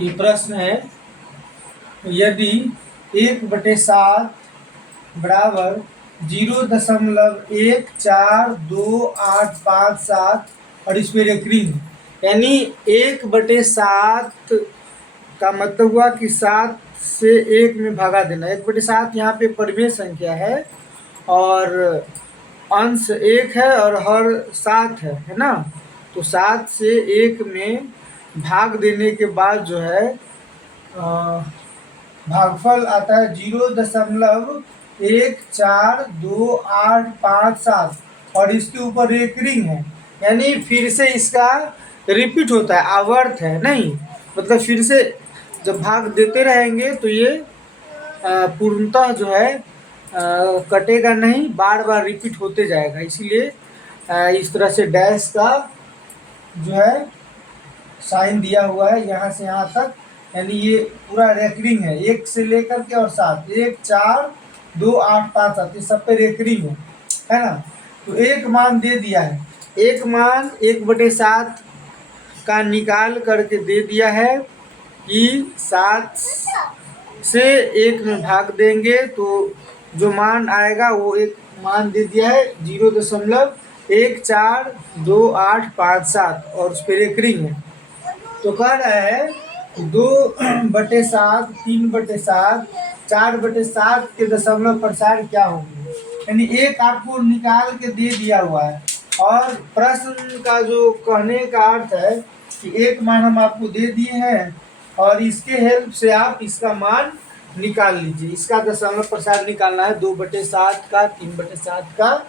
ये प्रश्न है, यदि 1/7 बराबर 0.14287 और इस पे रेकरिंग, यानी 1/7 का मतलब हुआ कि 7 से 1 में भागा देना। 1/7 यहाँ पे परिमेय संख्या है और अंश 1 है और हर 7 है ना। तो 7 से 1 में भाग देने के बाद जो है भागफल आता है 0.14287 और इसके ऊपर एक रिंग है, यानी फिर से इसका रिपीट होता है, आवर्त है नहीं, मतलब फिर से जब भाग देते रहेंगे तो ये पूर्णतः जो है कटेगा नहीं, बार बार रिपीट होते जाएगा। इसीलिए इस तरह से डैश का जो है साइन दिया हुआ है यहाँ से यहाँ तक, यानी ये पूरा रेकरिंग है 1 से लेकर के और 7, 1 4 2 8 5 7, ये सब पे रेकरिंग है ना। तो एक मान दे दिया है, एक मान 1/7 का निकाल करके दे दिया है कि 7 से 1 में भाग देंगे तो जो मान आएगा वो एक मान दे दिया है 0.14287 और उस पर रेकरिंग है। तो कह रहा है 2/7, 3/7, 4/7 के दशमलव प्रसार क्या होंगे, यानी एक आपको निकाल के दे दिया हुआ है और प्रश्न का जो कहने का अर्थ है कि एक मान हम आपको दे दिए हैं और इसके हेल्प से आप इसका मान निकाल लीजिए। इसका दशमलव प्रसार निकालना है 2/7 का, 3/7 का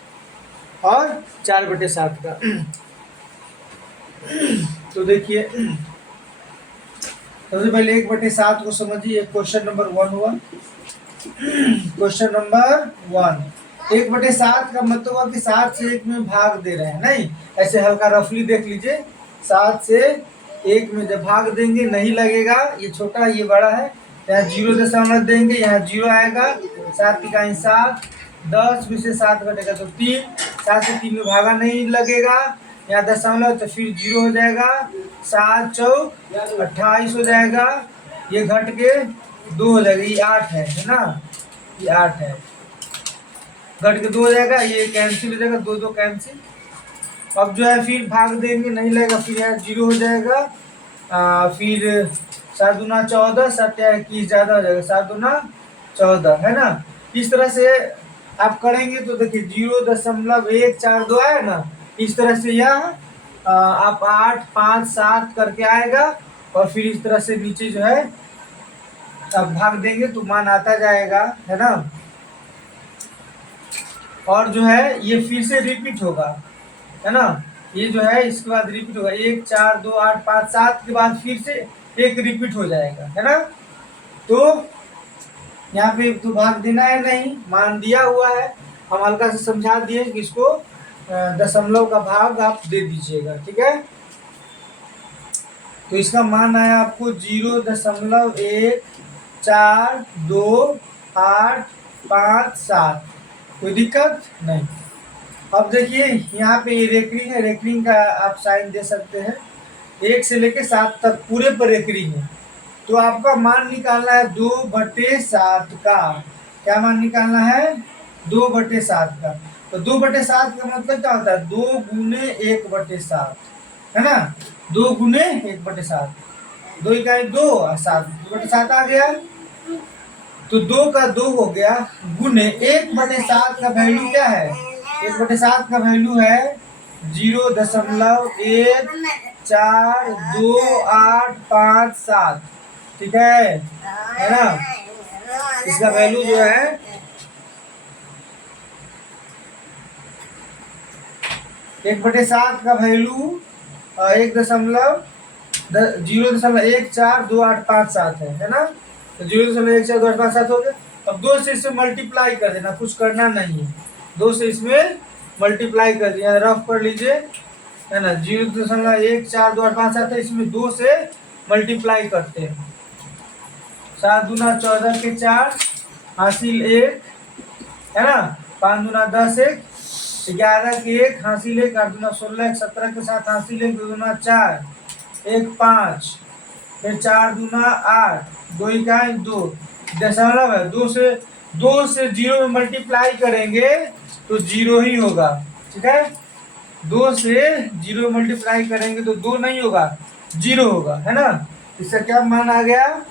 और 4/7 का। तो देखिए सबसे पहले 1/7 को समझिए। क्वेश्चन नंबर 1 क्वेश्चन नंबर 1, 1/7 का मतलब हुआ कि 7 से 1 में भाग दे रहे हैं, नहीं ऐसे हल्का रफली देख लीजिए। 7 से 1 में जब भाग देंगे नहीं लगेगा, ये छोटा ये बड़ा है, यहाँ 0 दशमलव देंगे, यहाँ 0 आएगा, 7 × 7, 10 में से 7 घटेगा तो 3, 7 से 3 में भागा नहीं लगेगा, यहाँ दशमलव तो फिर 0 हो जाएगा, 7 चौक 28 हो जाएगा, ये घट के 2 हो जाएगा, ये 8 है ना, ये 8 है, घट के 2 हो जाएगा, ये कैंसिल हो जाएगा, 2 2 कैंसिल। अब जो है फिर भाग देंगे नहीं लगेगा, फिर यहाँ 0 हो जाएगा, फिर 7 दूना 14, 7 21 ज़्यादा हो जाएगा, 7 दूना 14 है ना। इस तरह से आप करेंगे तो देखिए 0.142 है ना, इस तरह से यह आप 8 5 7 करके आएगा और फिर इस तरह से नीचे जो है अब भाग देंगे तो मान आता जाएगा, है ना। और जो है ये फिर से रिपीट होगा, है ना, ये जो है इसके बाद रिपीट होगा, 1 4 2 8 5 7 के बाद फिर से एक रिपीट हो जाएगा, है ना। तो यहाँ पे तो भाग देना है नहीं, मान दिया हुआ है, हम हल्का से समझा दिए कि इसको दशमलव का भाग आप दे दीजिएगा, ठीक है। तो इसका मान आया आपको 0.142857, कोई दिक्कत नहीं। अब देखिए यहाँ पे ये रेकरिंग है, रेकरिंग का आप साइन दे सकते हैं, 1 से लेके 7 तक पूरे पर रेकरिंग है। तो आपका मान निकालना है 2/7 का, क्या मान निकालना है 2/7 का। तो 2/7 का मतलब क्या होता है, 2 × 1/7 है ना, 2 × 1/7, 2 इकाई 2 और 7, 2/7 आ गया। तो 2 का 2 हो गया, गुने 1/7 का वैल्यू क्या है, 1/7 का वैल्यू है 0.1428557, ठीक है ना। इसका वैल्यू जो है 1/7 का वैल्यू 0.1428557 है ना। तो 0.1428557 हो गया। अब 2 से इसे मल्टीप्लाई कर देना, कुछ करना नहीं है, 2 से इसमें मल्टीप्लाई कर दिया, रफ कर लीजिए, है ना। 0.1428557 है, इसमें 2 से मल्टीप्लाई करते हैं, 7 दूना 14 के 4 हासिल 1 है ना, 5 दूना 10 1 11 के 1 हासिल 1 8 दूना 16 17 के साथ हासिल 1 2 दूना 4 1 5 फिर 4 दूना 8, 2 इकाई 2, दशमलव है, 2 से 0 में मल्टीप्लाई करेंगे तो 0 ही होगा। ठीक है, 2 से 0 मल्टीप्लाई करेंगे तो 2 नहीं होगा, 0 होगा, है ना। इसका क्या मान आ गया,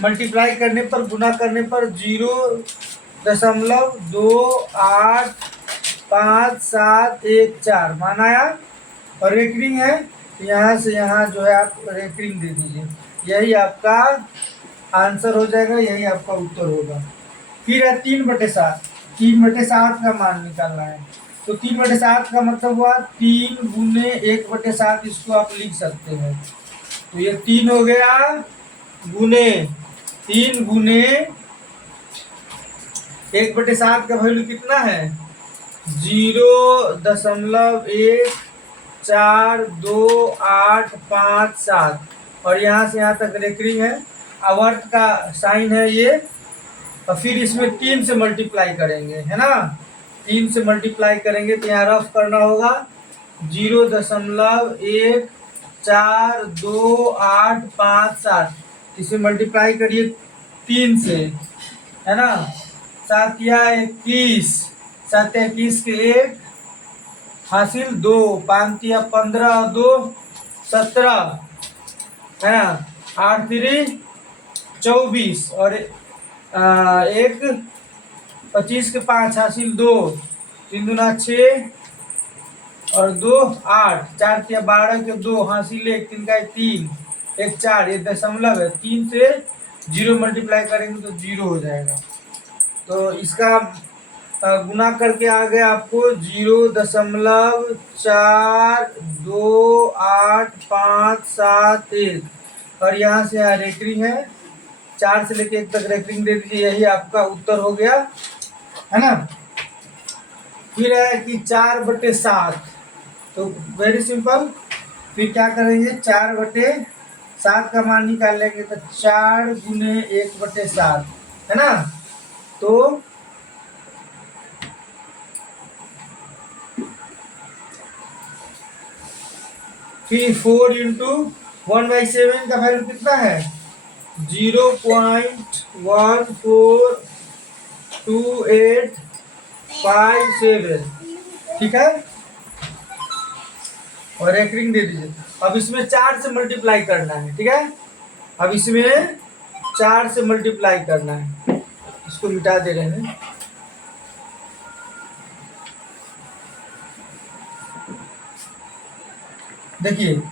मल्टीप्लाई करने पर, गुना करने पर 0.285714 मान आया। और रेकरिंग है, यहाँ से यहाँ जो है आप रेकरिंग दे दीजिए, यही आपका आंसर हो जाएगा, यही आपका उत्तर होगा। फिर है 3/7, 3/7 का मान निकालना है। तो 3/7 का मतलब हुआ 3 गुने 1/7, इसको आप लिख सकते हैं। तो ये 3 हो गया, गुने 3 गुने 1/7 का वैल्यू कितना है, 0.142857, और यहाँ से यहाँ तक रेकरिंग है, आवर्त का साइन है ये। और फिर इसमें 3 से मल्टीप्लाई करेंगे, है ना, 3 से मल्टीप्लाई करेंगे तो यहाँ रफ करना होगा, 0.142857, इसे मल्टीप्लाई करिए 3 से, है ना, 7 या 21, 7 या 21 के 1 हासिल 2, 5 या 15, 2 17, है ना, 8 3 24, और 1 25 के 5 हासिल 2, 3 दूना 6 और 2 8, 4 या 12 के 2 हासिल 1, 3 का 3, 1 4, ये दशमलव है, 3 से 0 मल्टीप्लाई करेंगे तो 0 हो जाएगा। तो इसका गुना करके आ गया आपको 0.428571, और यहाँ से यहाँ रेकरिंग है, 4 से लेके 1 तक रेकरिंग दे दीजिए, यही आपका उत्तर हो गया, है ना। फिर है कि 4/7, तो वेरी सिंपल, फिर क्या करेंगे, 4/7 का मान निकाल लेंगे, तो 4 गुने 1/7, है ना। तो फिर 4 इंटू 1/7 का वैल्यू कितना है, 0.142857, ठीक है, और रेकरिंग दे दीजिए। अब इसमें 4 से मल्टीप्लाई करना है, ठीक है, अब इसमें 4 से मल्टीप्लाई करना है, इसको मिटा दे रहे हैं। देखिए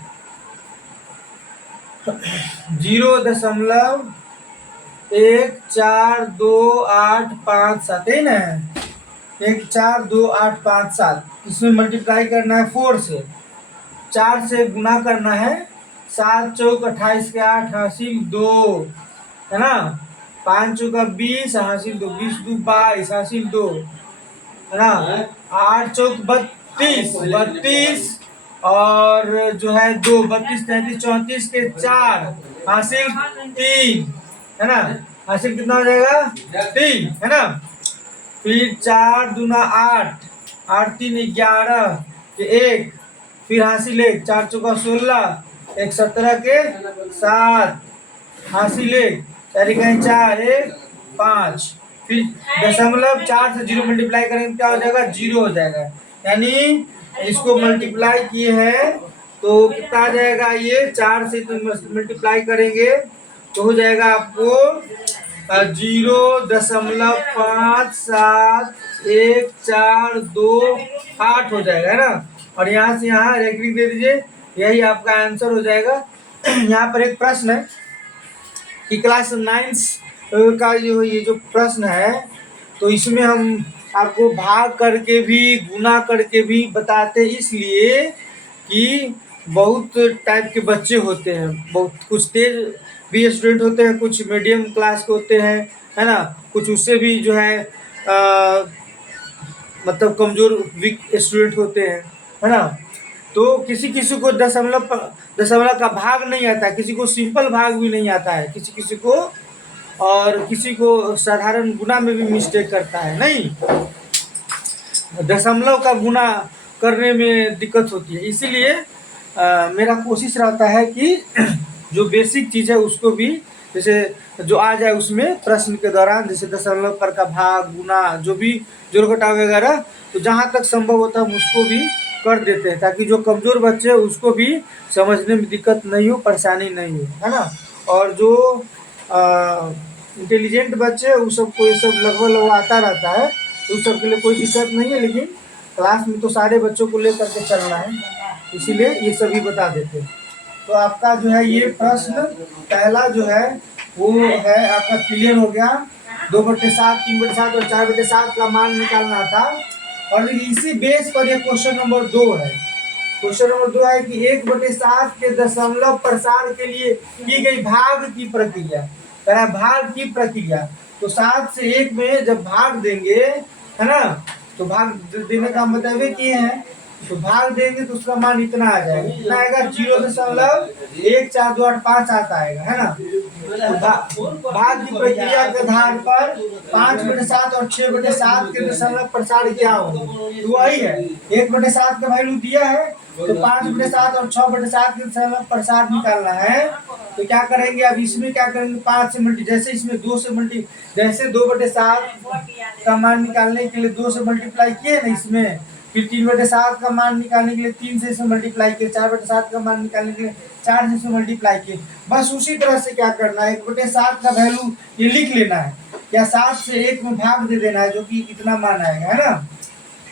0.142857 है ना, 142857, इसमें मल्टीप्लाई करना है 4 से, 4 से गुना करना है, 7 चौक 28 के 8 हासिल 2, है ना, 5 चौका 20 हासिल 2, 20 2 22 हासिल 2, है ना, 8 चौक 32, और जो है 2 32 33 34 के 4 हासिल 3, है ना, हासिल कितना हो जाएगा 3, है ना। फिर 4 दूना 8, 8 3 11 के 1, फिर हासिल 1, 4 चौका 16, 1 17 के 7 हासिल 1, 4 इकाई 4 1 5, फिर दशमलव 4 से 0 मल्टीप्लाई करेंगे क्या हो जाएगा, 0 हो जाएगा। यानी इसको मल्टीप्लाई किए हैं तो कितना आ जाएगा, ये 4 से तो मल्टीप्लाई करेंगे तो हो जाएगा आपको 0.571428 हो जाएगा, है ना। और यहाँ से यहाँ रेकरिंग दे दीजिए, यही आपका आंसर हो जाएगा। यहाँ पर एक प्रश्न है कि क्लास 9 का ये जो प्रश्न है, तो इसमें हम आपको भाग करके भी गुना करके भी बताते, इसलिए कि बहुत टाइप के बच्चे होते हैं, बहुत कुछ तेज भी स्टूडेंट होते हैं, कुछ मीडियम क्लास के होते हैं, है ना, कुछ उससे भी जो है मतलब कमज़ोर वीक स्टूडेंट होते हैं, है ना। तो किसी किसी को दशमलव का भाग नहीं आता है, किसी को सिंपल भाग भी नहीं आता है, किसी किसी को, और किसी को साधारण गुना में भी मिस्टेक करता है, नहीं, दशमलव का गुना करने में दिक्कत होती है। इसीलिए मेरा कोशिश रहता है कि जो बेसिक चीज है उसको भी, जैसे जो आ जाए उसमें प्रश्न के दौरान, जैसे दशमलव पर का भाग, गुना, जो भी जोड़ घटाव वगैरह, तो जहाँ तक संभव होता है हम उसको भी कर देते हैं, ताकि जो कमजोर बच्चे हैं उसको भी समझने में दिक्कत नहीं हो, परेशानी नहीं हो, है ना। और जो इंटेलिजेंट बच्चे हैं उस सबको ये सब लगभग लगभग आता रहता है, तो उस सबके लिए कोई दिक्कत नहीं है, लेकिन क्लास में तो सारे बच्चों को लेकर के चलना है, इसीलिए ये सभी बता देते हैं। तो आपका जो है ये प्रश्न पहला जो है वो है आपका क्लियर हो गया। 2/7, 3/7 और 4/7 का मान निकालना था, और इसी बेस पर ये क्वेश्चन नंबर 2 है। क्वेश्चन नंबर 2 है कि 1/7 के दशमलव प्रसार के लिए की गई भाग की प्रक्रिया, भाग की प्रक्रिया। तो 7 से 1 में जब भाग देंगे, है ना, तो भाग देने का मतलब किए हैं, तो भाग देंगे तो उसका मान इतना आ जाएगा, कितना आएगा 0.1428 आता आएगा, है ना। तो भाग की प्रक्रिया के आधार पर 5/7 और 6/7 के दशमलव प्रसार क्या होंगे, तो वही है 1/7 का वैल्यू दिया है, तो 5/7 और 6/7 के दशमलव प्रसार निकालना है। तो क्या करेंगे, अब इसमें क्या करेंगे, 5 से मल्टी, जैसे इसमें 2 से मल्टी, जैसे 2/7 का मान निकालने के लिए 2 से मल्टीप्लाई किए ना इसमें, फिर 3/7 का मान निकालने के लिए 3 से इसे मल्टीप्लाई किए, 4/7 का मान निकालने के लिए 4 से इसे मल्टीप्लाई किए। बस उसी तरह से क्या करना है, 1/7 का वैल्यू ये लिख लेना है, या 7 से 1 में भाग दे देना है, जो कि इतना मान आएगा, है ना।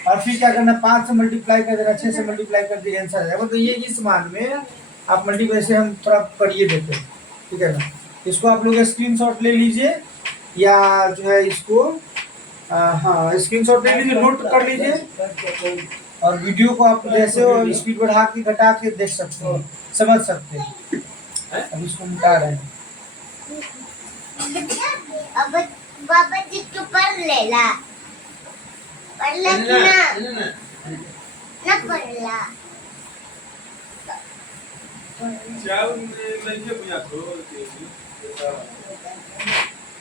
और फिर क्या करना, 5 से मल्टीप्लाई कर देना, 6 से मल्टीप्लाई कर दिया, आंसर आ जाएगा। तो ये इस मान में आप मल्टीप्लाई से हम थोड़ा करिए देते हैं, ठीक है ना। इसको आप लोग स्क्रीनशॉट ले लीजिए, या जो है इसको हाँ स्क्रीनशॉट ले लीजिए, नोट कर लीजिए, और वीडियो को आप जैसे हो स्पीड बढ़ा के घटा के देख सकते हो, समझ सकते हैं। अब इसको मिटा रहे हैं। अब बाबा जी को पढ़ लेला ना पढ़ला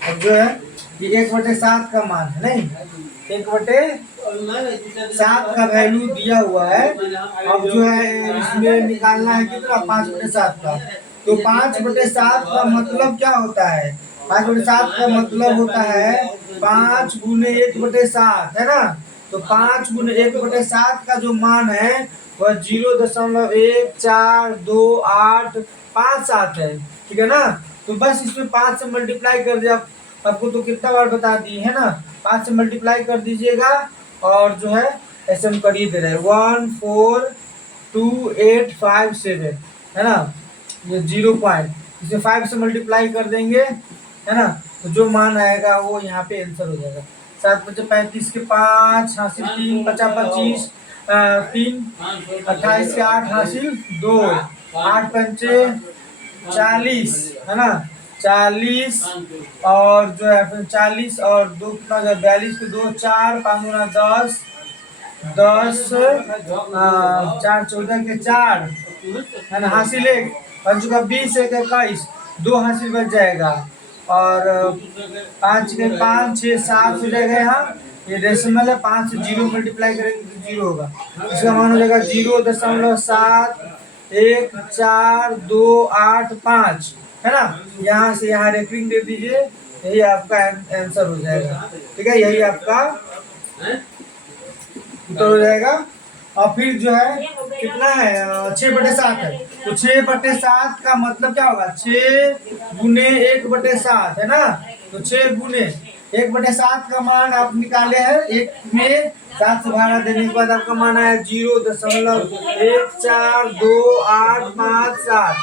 अब जो है ये 1/7 का मान है, नहीं 1/7 का वैल्यू दिया हुआ है। अब जो है इसमें निकालना है कितना, 5/7 का। तो 5/7 का मतलब क्या होता है, 5/7 का मतलब होता है 5 गुने 1/7, है ना। तो 5 गुने 1/7 का जो मान है वह 0.142857 है, ठीक है ना। तो बस इसमें 5 से मल्टीप्लाई कर दिया, आपको तो कितना बार बता दिए है ना, 5 से मल्टीप्लाई कर दीजिएगा, और जो है ऐसे हम करिए दे रहे हैं 142,857, है ना। ये 0 पॉइंट, इसे 5 से मल्टीप्लाई कर देंगे, है ना, तो जो मान आएगा वो यहाँ पे आंसर हो जाएगा। 7×5 के 5 हासिल 3, 50×25 3, 28 के 8 हासिल 2, 8×5 40, है ना, 40, और जो है फिर 40 और 2 कितना हो जाएगा, 42 के 2 4, 5×10 10, 4×14 के 4, है ना, हासिल 1, 5×20 1 21, 2 हासिल बच जाएगा, और 5 के 5 6 7 हो जाएगा। यहाँ ये डेसिमल है, 5 से 0 मल्टीप्लाई करेंगे तो 0 होगा, इसका मान हो जाएगा 0.714285, है ना। यहाँ से यहाँ रेफरिंग दे दीजिए, यही आपका आंसर हो जाएगा, ठीक है, यही आपका उत्तर हो जाएगा। और फिर जो है कितना है, 6/7 है, तो 6/7 का मतलब क्या होगा, 6 गुने 1/7, है ना। तो 6 गुने 1/7 का मान आप निकाले हैं, 1 में 7 से भागा देने के बाद आपका मान आया 0.142857।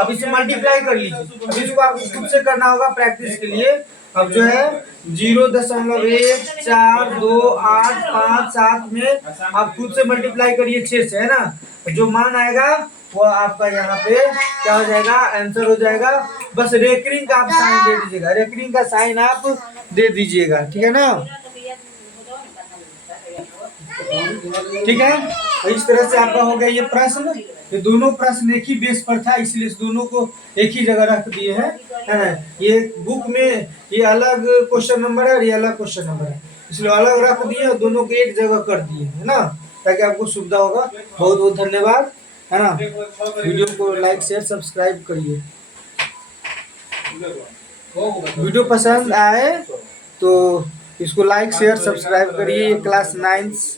अब इसे मल्टीप्लाई कर लीजिए, अब इसको आपको खुद से करना होगा प्रैक्टिस के लिए। अब जो है 0.142857 में आप खुद से मल्टीप्लाई करिए 6 से, है ना। जो मान आएगा वो आपका यहाँ पे क्या हो जाएगा, आंसर हो जाएगा। बस रेकरिंग का आप साइन दे दीजिएगा, रेकरिंग का साइन आप दे दीजिएगा, ठीक है ना। ठीक है, तो इस तरह से आपका हो गया ये प्रश्न। ये दोनों प्रश्न एक ही बेस पर था, इसलिए इस दोनों को एक ही जगह रख दिए हैं, है ना। ये बुक में ये अलग क्वेश्चन नंबर है और ये अलग क्वेश्चन नंबर है, इसलिए अलग रख दिए और दोनों को एक जगह कर दिए, है ना, ताकि आपको सुविधा होगा। बहुत बहुत धन्यवाद, है ना। वीडियो को लाइक शेयर सब्सक्राइब करिए। वीडियो पसंद आए तो इसको लाइक शेयर सब्सक्राइब करिए। ये क्लास 9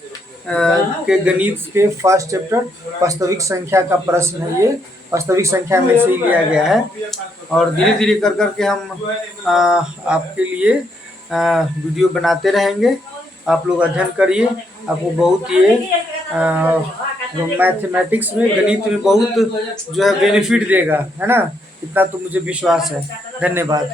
के गणित के फर्स्ट चैप्टर वास्तविक संख्या का प्रश्न है। ये वास्तविक संख्या में से ही लिया गया है और धीरे धीरे कर करके हम आपके लिए वीडियो बनाते रहेंगे। आप लोग अध्ययन करिए, आपको बहुत ये मैथमेटिक्स में गणित में बहुत जो है बेनिफिट देगा, है ना। इतना तो मुझे विश्वास है। धन्यवाद।